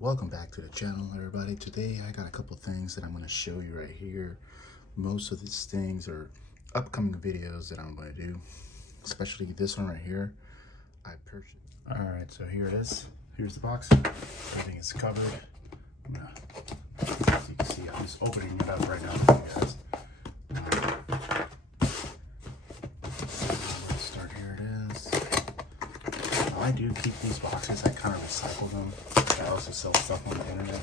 Welcome back to the channel, everybody. Today I got a couple things that I'm going to show you right here. Most of these things are upcoming videos that I'm going to do, especially this one right here. I purchased. All right, so here it is. Here's the box. Everything is covered. As you can see, I'm just opening it up right now for you guys. Let's start. Here it is. I do keep these boxes. I kind of recycle them. I also sell stuff on the internet,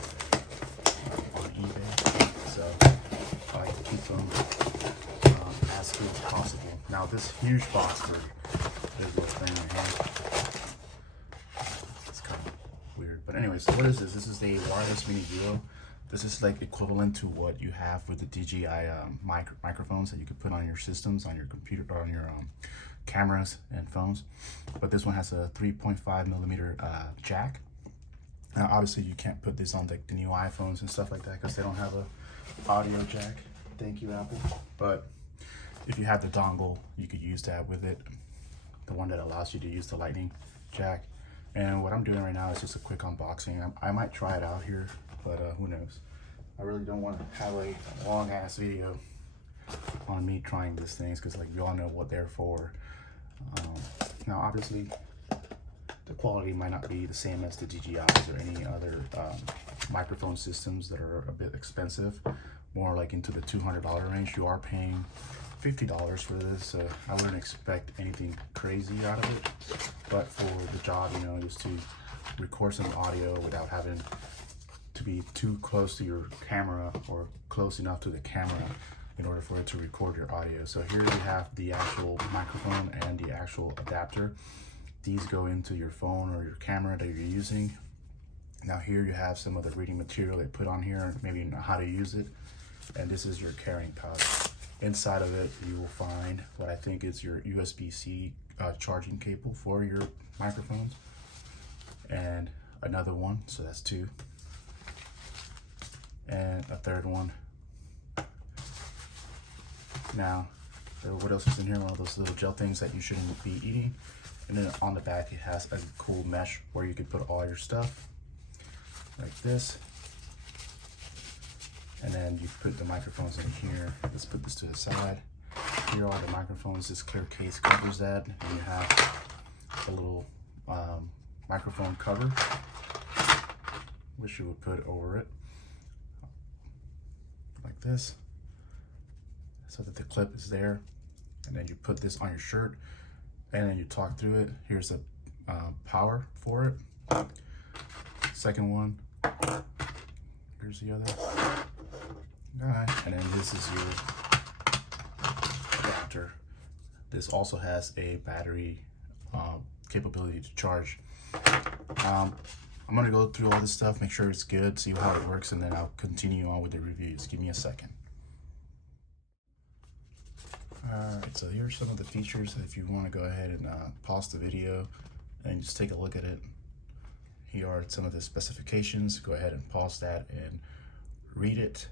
on eBay, so I like to keep them as good as possible. Now this huge box for this little thing right here, it's kind of weird. But anyway, so what is this? This is the wireless mini duo. This is like equivalent to what you have with the DJI microphones that you could put on your systems, on your computer, or on your cameras and phones. But this one has a 3.5 millimeter jack. Now, obviously, you can't put this on the new iPhones and stuff like that because they don't have a audio jack. Thank you, Apple. But if you have the dongle, you could use that with it. The one that allows you to use the lightning jack. And what I'm doing right now is just a quick unboxing. I might try it out here, but who knows? I really don't want to have a long ass video on me trying these things because, like, you all know what they're for. Now, obviously, the quality might not be the same as the DJIs or any other microphone systems that are a bit expensive, more like into the $200 range. You are paying $50 for this, so I wouldn't expect anything crazy out of it. But for the job, you know, just to record some audio without having to be too close to your camera or close enough to the camera in order for it to record your audio. So here you have the actual microphone and the actual adapter. These go into your phone or your camera that you're using. Now here you have some of the reading material they put on here, maybe you know how to use it. And this is your carrying pouch. Inside of it, you will find what I think is your USB-C charging cable for your microphones. And another one, so that's two. And a third one. Now, what else is in here? One of those little gel things that you shouldn't be eating. And then on the back, it has a cool mesh where you could put all your stuff like this. And then you put the microphones in here. Let's put this to the side. Here are the microphones. This clear case covers that. And you have a little microphone cover, which you would put over it like this, so that the clip is there. And then you put this on your shirt, and then you talk through it. Here's the power for it. Second one. Here's the other. All right, and then this is your adapter. This also has a battery capability to charge. I'm gonna go through all this stuff, make sure it's good, see how it works, and then I'll continue on with the reviews. Give me a second. Alright, so here's some of the features. If you want to go ahead and pause the video and just take a look at it. Here are some of the specifications. Go ahead and pause that and read it,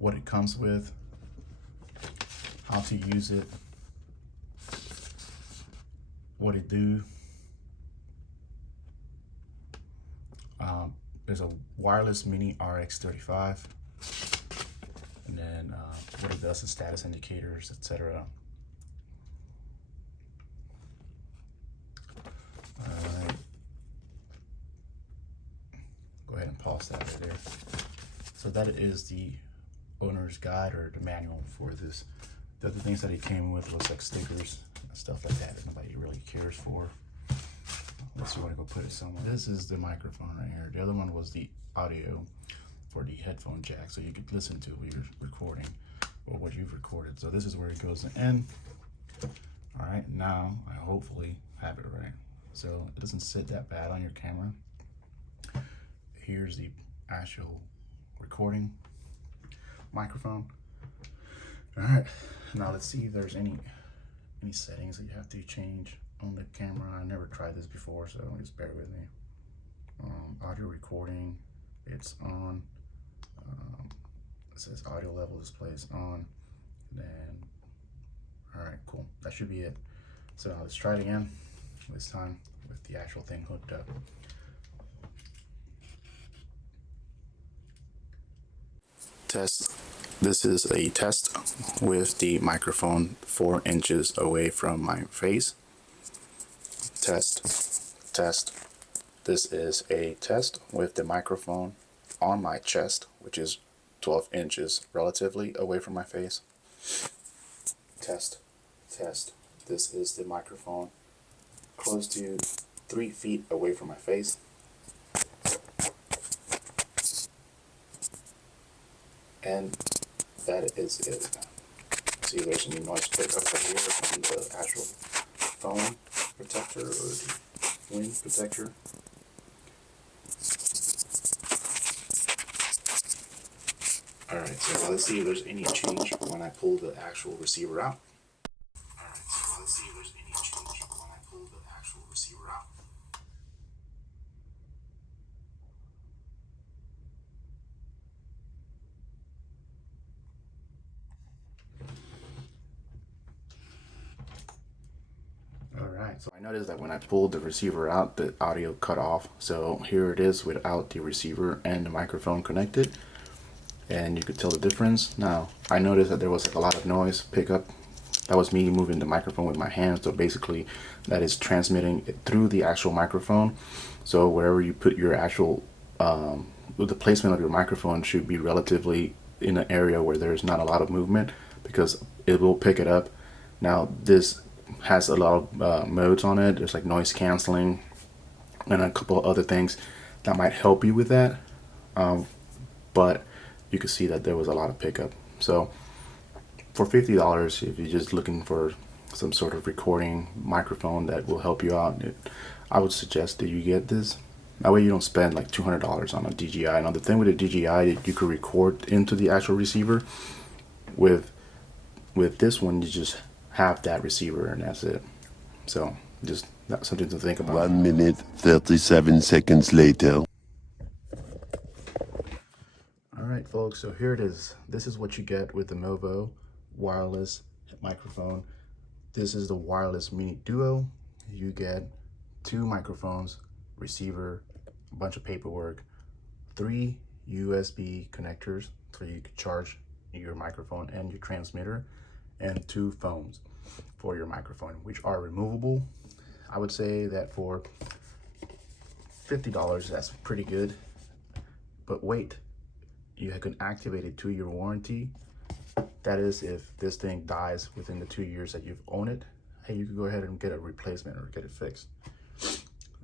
what it comes with, how to use it, what it do. There's a wireless mini RX35. And then what it does, the status indicators, etc. Alright. Go ahead and pause that right there. So that is the owner's guide or the manual for this. The other things that it came with was like stickers and stuff like that nobody really cares for. Unless you want to go put it somewhere. This is the microphone right here. The other one was the audio for the headphone jack, so you could listen to what you're recording or what you've recorded. So this is where it goes in. All right, now I hopefully have it right. So it doesn't sit that bad on your camera. Here's the actual recording microphone. All right, now let's see if there's any settings that you have to change on the camera. I never tried this before, so just bear with me. Audio recording, it's on. It says audio level display is on. Then, all right, cool. That should be it. So now let's try it again. This time with the actual thing hooked up. Test. This is a test with the microphone 4 inches away from my face. Test. Test. This is a test with the microphone on my chest, which is 12 inches relatively away from my face. Test. Test. This is the microphone close to 3 feet away from my face. And that is it. See, there's any noise pickup up here from the actual phone protector or the wind protector. Alright, so let's see if there's any change when I pull the actual receiver out. Alright, so let's see if there's any change when I pull the actual receiver out. Alright, so I noticed that when I pulled the receiver out, the audio cut off. So here it is without the receiver and the microphone connected. And you could tell the difference. Now, I noticed that there was a lot of noise pickup. That was me moving the microphone with my hands. So basically, that is transmitting it through the actual microphone. So wherever you put your actual, the placement of your microphone should be relatively in an area where there's not a lot of movement, because it will pick it up. Now, this has a lot of modes on it. There's like noise canceling and a couple of other things that might help you with that. But you can see that there was a lot of pickup. So for $50, if you're just looking for some sort of recording microphone that will help you out, I would suggest that you get this. That way you don't spend like $200 on a DJI. Now the thing with a DJI, you could record into the actual receiver. With this one, you just have that receiver and that's it. So just that's something to think about. 1 minute, 37 seconds later. Alright folks, so here it is. This is what you get with the Movo wireless microphone. This is the wireless mini duo. You get 2 microphones, receiver, a bunch of paperwork, 3 USB connectors so you can charge your microphone and your transmitter, and 2 phones for your microphone, which are removable. I would say that for $50, that's pretty good. But wait, you can activate a 2-year warranty. That is, if this thing dies within the 2 years that you've owned it, hey, you can go ahead and get a replacement or get it fixed.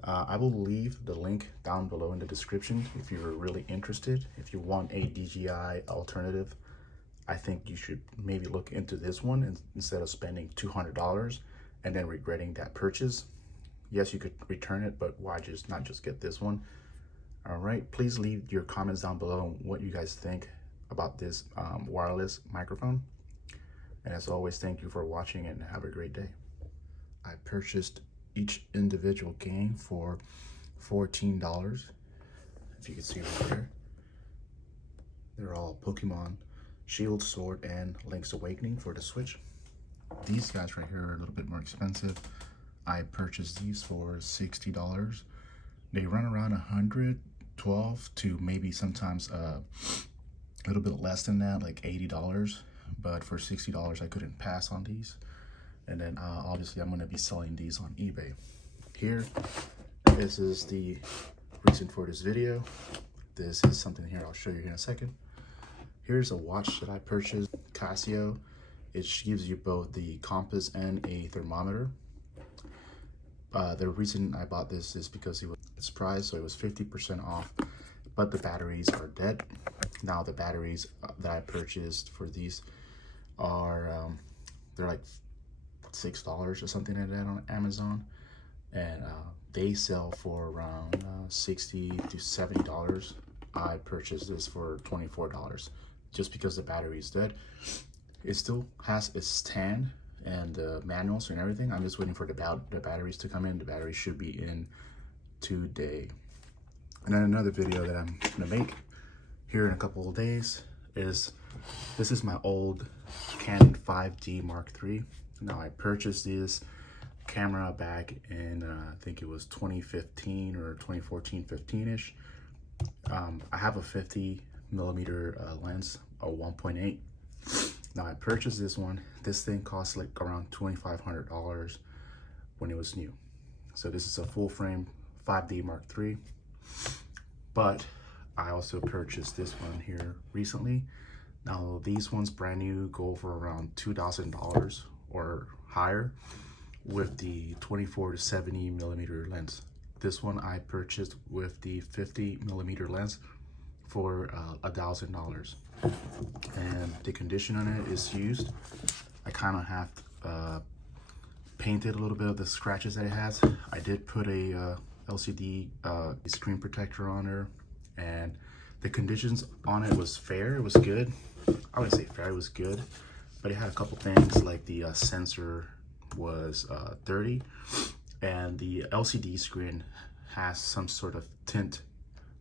I will leave the link down below in the description if you're really interested. If you want a DJI alternative, I think you should maybe look into this one instead of spending $200 and then regretting that purchase. Yes, you could return it, but why not just get this one? All right, please leave your comments down below on what you guys think about this wireless microphone. And as always, thank you for watching and have a great day. I purchased each individual game for $14. If you can see right there, they're all Pokemon Shield, Sword, and Link's Awakening for the Switch. These guys right here are a little bit more expensive. I purchased these for $60. They run around $112 to maybe sometimes a little bit less than that, like $80. But for $60, I couldn't pass on these. And then obviously I'm going to be selling these on eBay. Here, this is the reason for this video. This is something here I'll show you in a second. Here's a watch that I purchased, Casio. It gives you both the compass and a thermometer. The reason I bought this is because it was its price, so it was 50% off, but the batteries are dead. Now the batteries that I purchased for these are, they're like $6 or something like that on Amazon, and they sell for around $60 to $70. I purchased this for $24 just because the battery is dead. It still has its stand and the manuals and everything. I'm just waiting for the batteries to come in. The batteries should be in today. And then another video that I'm gonna make here in a couple of days is, this is my old Canon 5D Mark III. Now I purchased this camera back in I think it was 2015 or 2014, 15-ish. I have a 50 millimeter lens, a 1.8. Now I purchased this one. This thing cost like around $2,500 when it was new. So this is a full frame 5D Mark III. But I also purchased this one here recently. Now these ones brand new go for around $2,000 or higher with the 24 to 70 millimeter lens. This one I purchased with the 50 millimeter lens for $1,000. And the condition on it is used. I kind of have painted a little bit of the scratches that it has. I did put a LCD screen protector on there, and the conditions on it was fair. It was good. I wouldn't say fair, it was good, but it had a couple things like the sensor was dirty, and the LCD screen has some sort of tint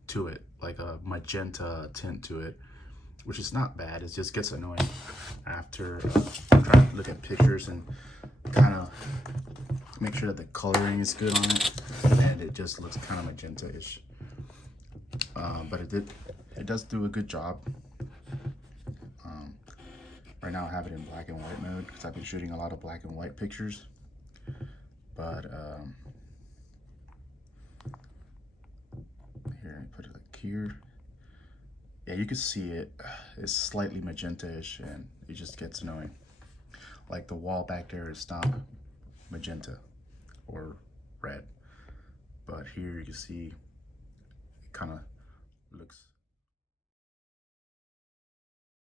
to it, like a magenta tint to it, which is not bad. It just gets annoying after trying to look at pictures and kind of make sure that the coloring is good on it, and it just looks kind of magenta-ish. But it does do a good job. Right now I have it in black and white mode because I've been shooting a lot of black and white pictures. But here, I put it like here. Yeah, you can see it. It's slightly magenta-ish, and it just gets annoying. Like the wall back there is not magenta or red, but here you can see it kind of looks